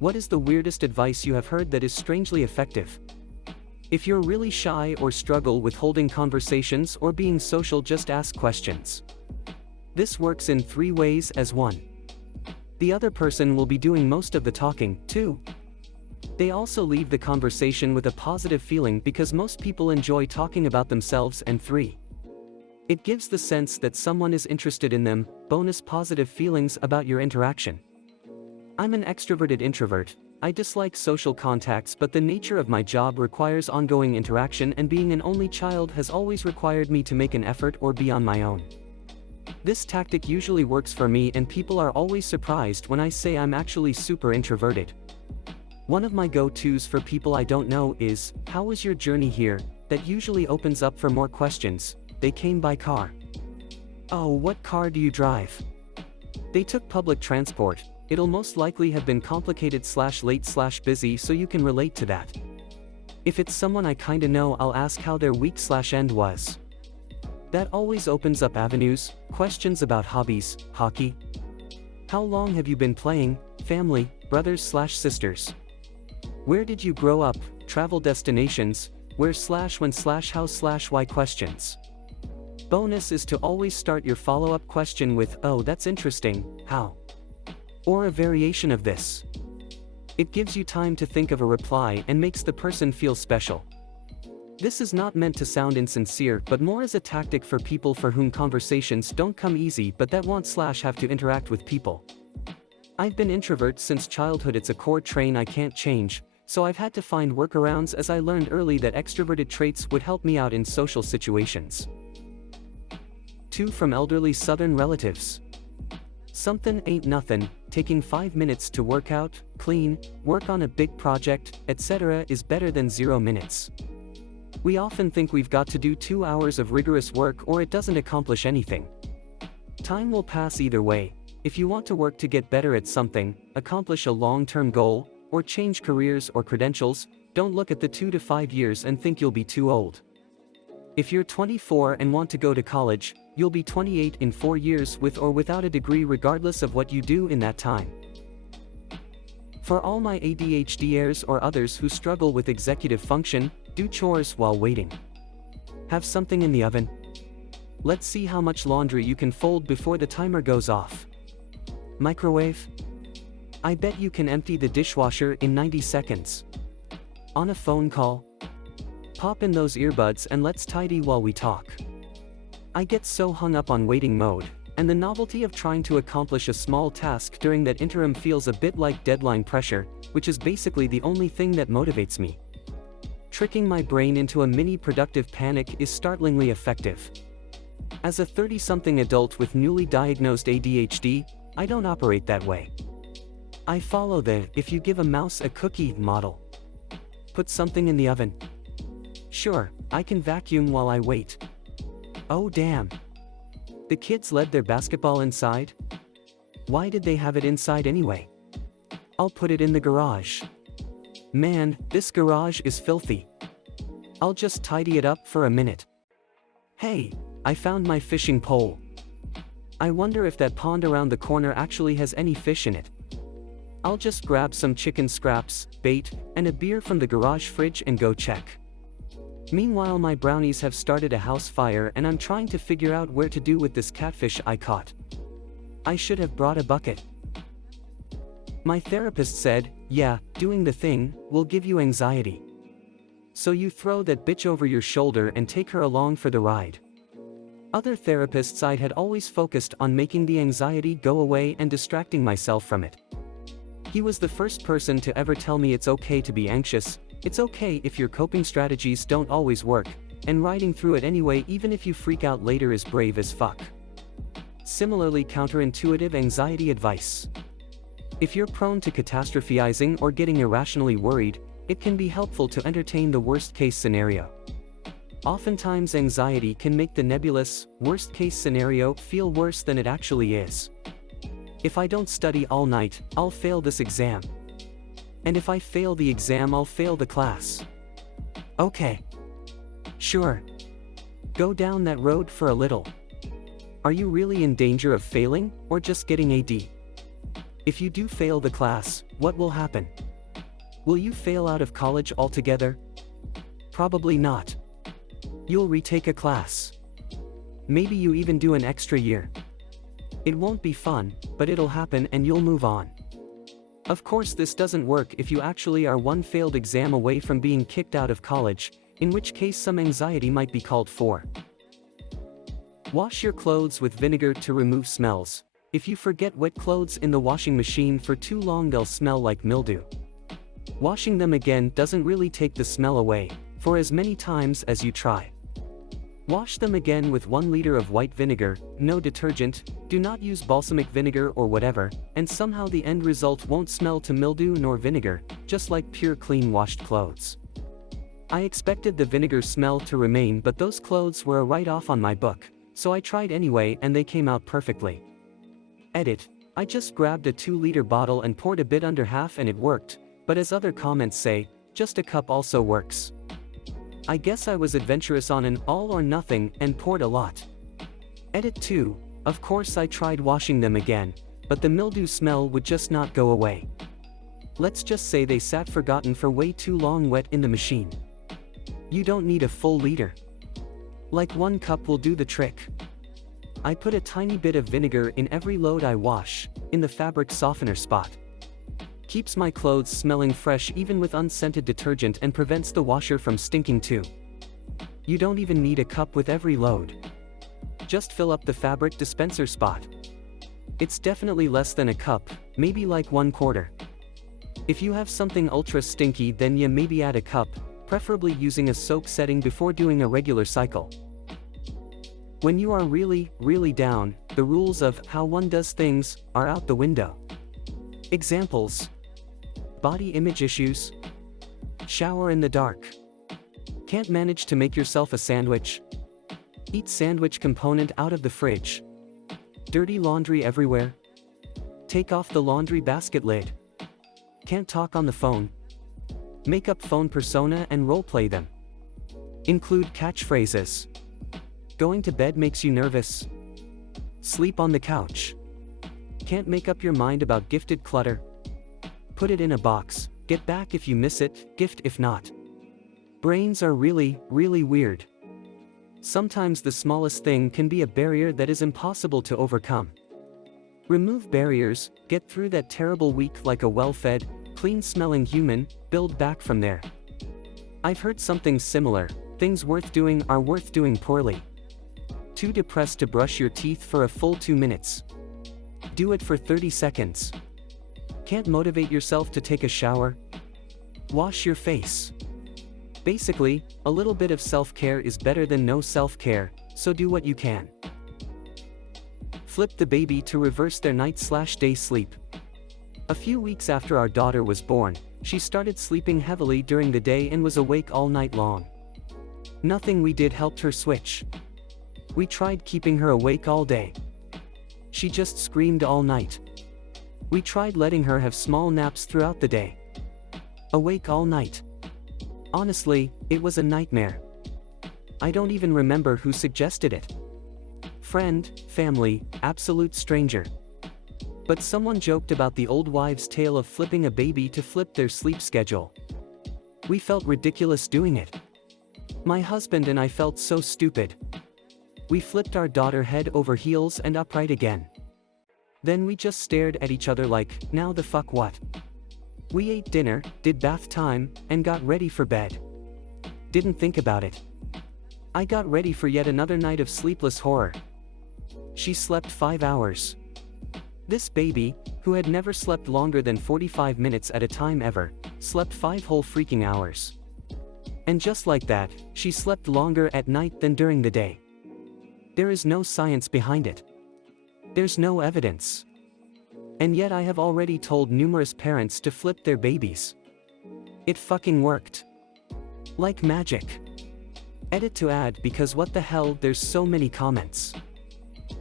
What is the weirdest advice you have heard that is strangely effective? If you're really shy or struggle with holding conversations or being social, just ask questions. This works in 3 ways as 1. The other person will be doing most of the talking, 2. They also leave the conversation with a positive feeling because most people enjoy talking about themselves, and 3. It gives the sense that someone is interested in them, bonus positive feelings about your interaction. I'm an extroverted introvert. I dislike social contacts, but the nature of my job requires ongoing interaction, and being an only child has always required me to make an effort or be on my own. This tactic usually works for me, and people are always surprised when I say I'm actually super introverted. One of my go-tos for people I don't know is, "How was your journey here?" That usually opens up for more questions. "They came by car." "Oh, what car do you drive?" "They took public transport." It'll most likely have been complicated/late/busy, so you can relate to that. If it's someone I kinda know, I'll ask how their week/end was. That always opens up avenues. Questions about hobbies, hockey. How long have you been playing? Family, brothers/sisters. Where did you grow up? Travel destinations, where/when/how/why questions. Bonus is to always start your follow-up question with, "Oh, that's interesting, how?" Or a variation of this. It gives you time to think of a reply and makes the person feel special. This is not meant to sound insincere, but more as a tactic for people for whom conversations don't come easy but that want/have to interact with people. I've been introvert since childhood. It's a core trait I can't change, so I've had to find workarounds as I learned early that extroverted traits would help me out in social situations. 2 from elderly Southern relatives. Something ain't nothing. Taking 5 minutes to work out, clean, work on a big project, etc. is better than 0 minutes. We often think we've got to do 2 hours of rigorous work or it doesn't accomplish anything. Time will pass either way. If you want to work to get better at something, accomplish a long-term goal, or change careers or credentials, don't look at the 2 to 5 years and think you'll be too old. If you're 24 and want to go to college, you'll be 28 in 4 years with or without a degree, regardless of what you do in that time. For all my ADHDers or others who struggle with executive function, do chores while waiting. Have something in the oven. Let's see how much laundry you can fold before the timer goes off. Microwave? I bet you can empty the dishwasher in 90 seconds. On a phone call? Pop in those earbuds and let's tidy while we talk. I get so hung up on waiting mode, and the novelty of trying to accomplish a small task during that interim feels a bit like deadline pressure, which is basically the only thing that motivates me. Tricking my brain into a mini productive panic is startlingly effective. As a 30-something adult with newly diagnosed ADHD, I don't operate that way. I follow the "if you give a mouse a cookie" model. Put something in the oven. Sure, I can vacuum while I wait. Oh damn. The kids led their basketball inside? Why did they have it inside anyway? I'll put it in the garage. Man, this garage is filthy. I'll just tidy it up for a minute. Hey, I found my fishing pole. I wonder if that pond around the corner actually has any fish in it. I'll just grab some chicken scraps, bait, and a beer from the garage fridge and go check. Meanwhile, my brownies have started a house fire and I'm trying to figure out where to do with this catfish I caught. I should have brought a bucket. My therapist said, "Yeah, doing the thing will give you anxiety. So you throw that bitch over your shoulder and take her along for the ride." Other therapists I had always focused on making the anxiety go away and distracting myself from it. He was the first person to ever tell me it's okay to be anxious. It's okay if your coping strategies don't always work, and riding through it anyway even if you freak out later is brave as fuck. Similarly counterintuitive anxiety advice. If you're prone to catastrophizing or getting irrationally worried, it can be helpful to entertain the worst-case scenario. Oftentimes anxiety can make the nebulous, worst-case scenario feel worse than it actually is. If I don't study all night, I'll fail this exam. And if I fail the exam, I'll fail the class. Okay. Sure. Go down that road for a little. Are you really in danger of failing, or just getting AD? If you do fail the class, what will happen? Will you fail out of college altogether? Probably not. You'll retake a class. Maybe you even do an extra year. It won't be fun, but it'll happen and you'll move on. Of course, this doesn't work if you actually are one failed exam away from being kicked out of college, in which case some anxiety might be called for. Wash your clothes with vinegar to remove smells. If you forget wet clothes in the washing machine for too long, they'll smell like mildew. Washing them again doesn't really take the smell away, for as many times as you try. Wash them again with 1 liter of white vinegar, no detergent, do not use balsamic vinegar or whatever, and somehow the end result won't smell to mildew nor vinegar, just like pure clean washed clothes. I expected the vinegar smell to remain, but those clothes were a write-off on my book, so I tried anyway and they came out perfectly. Edit: I just grabbed a 2-liter bottle and poured a bit under half and it worked, but as other comments say, just a cup also works. I guess I was adventurous on an all or nothing and poured a lot. Edit 2, of course I tried washing them again, but the mildew smell would just not go away. Let's just say they sat forgotten for way too long wet in the machine. You don't need a full liter. Like 1 cup will do the trick. I put a tiny bit of vinegar in every load I wash, in the fabric softener spot. Keeps my clothes smelling fresh even with unscented detergent and prevents the washer from stinking too. You don't even need a cup with every load. Just fill up the fabric dispenser spot. It's definitely less than a cup, maybe like 1/4. If you have something ultra stinky, then yeah, maybe add a cup, preferably using a soak setting before doing a regular cycle. When you are really, really down, the rules of how one does things are out the window. Examples: body image issues, shower in the dark, can't manage to make yourself a sandwich, eat sandwich component out of the fridge, dirty laundry everywhere, take off the laundry basket lid, can't talk on the phone, make up phone persona and roleplay them, include catchphrases, going to bed makes you nervous, sleep on the couch, can't make up your mind about gifted clutter, put it in a box, get back if you miss it, gift if not. Brains are really, really weird. Sometimes the smallest thing can be a barrier that is impossible to overcome. Remove barriers, get through that terrible week like a well-fed, clean-smelling human, build back from there. I've heard something similar: things worth doing are worth doing poorly. Too depressed to brush your teeth for a full 2 minutes? Do it for 30 seconds. Can't motivate yourself to take a shower? Wash your face. Basically, a little bit of self-care is better than no self-care, so do what you can. Flip the baby to reverse their night/day sleep. A few weeks after our daughter was born, she started sleeping heavily during the day and was awake all night long. Nothing we did helped her switch. We tried keeping her awake all day. She just screamed all night. We tried letting her have small naps throughout the day. Awake all night. Honestly, it was a nightmare. I don't even remember who suggested it. Friend, family, absolute stranger. But someone joked about the old wives' tale of flipping a baby to flip their sleep schedule. We felt ridiculous doing it. My husband and I felt so stupid. We flipped our daughter head over heels and upright again. Then we just stared at each other like, now the fuck what? We ate dinner, did bath time, and got ready for bed. Didn't think about it. I got ready for yet another night of sleepless horror. She slept 5 hours. This baby, who had never slept longer than 45 minutes at a time ever, slept 5 whole freaking hours. And just like that, she slept longer at night than during the day. There is no science behind it. There's no evidence. And yet I have already told numerous parents to flip their babies. It fucking worked. Like magic. Edit to add because what the hell, there's so many comments.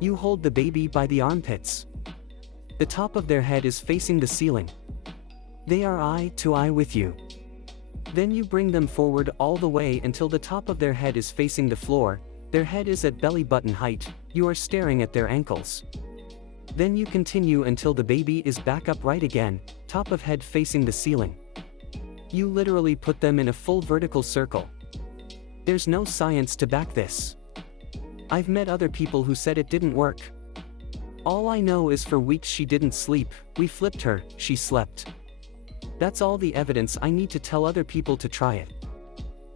You hold the baby by the armpits. The top of their head is facing the ceiling. They are eye to eye with you. Then you bring them forward all the way until the top of their head is facing the floor, their head is at belly button height, you are staring at their ankles. Then you continue until the baby is back upright again, top of head facing the ceiling. You literally put them in a full vertical circle. There's no science to back this. I've met other people who said it didn't work. All I know is for weeks she didn't sleep, we flipped her, she slept. That's all the evidence I need to tell other people to try it.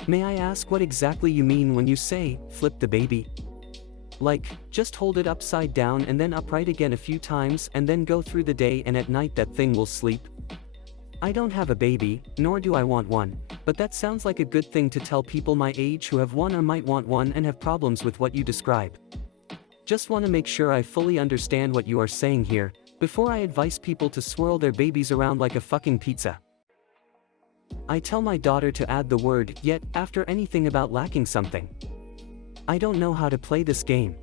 May I ask what exactly you mean when you say, flip the baby? Like, just hold it upside down and then upright again a few times and then go through the day and at night that thing will sleep? I don't have a baby, nor do I want one, but that sounds like a good thing to tell people my age who have one or might want one and have problems with what you describe. Just want to make sure I fully understand what you are saying here, before I advise people to swirl their babies around like a fucking pizza. I tell my daughter to add the word yet after anything about lacking something. I don't know how to play this game.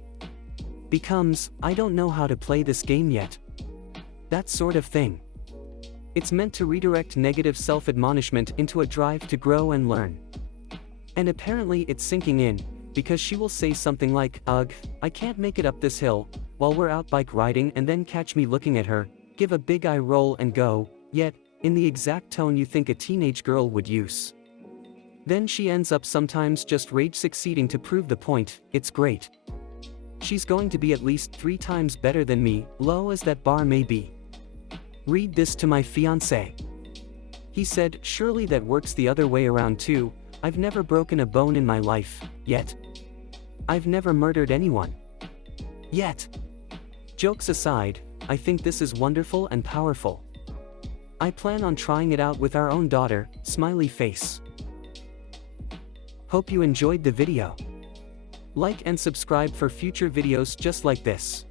Becomes, I don't know how to play this game yet. That sort of thing. It's meant to redirect negative self-admonishment into a drive to grow and learn. And apparently it's sinking in, because she will say something like, ugh, I can't make it up this hill, while we're out bike riding and then catch me looking at her, give a big eye roll and go, yet, in the exact tone you think a teenage girl would use. Then she ends up sometimes just rage succeeding to prove the point, it's great. She's going to be at least 3 times better than me, low as that bar may be. Read this to my fiancé. He said, surely that works the other way around too. I've never broken a bone in my life, yet. I've never murdered anyone. Yet. Jokes aside, I think this is wonderful and powerful. I plan on trying it out with our own daughter, smiley face. Hope you enjoyed the video. Like and subscribe for future videos just like this.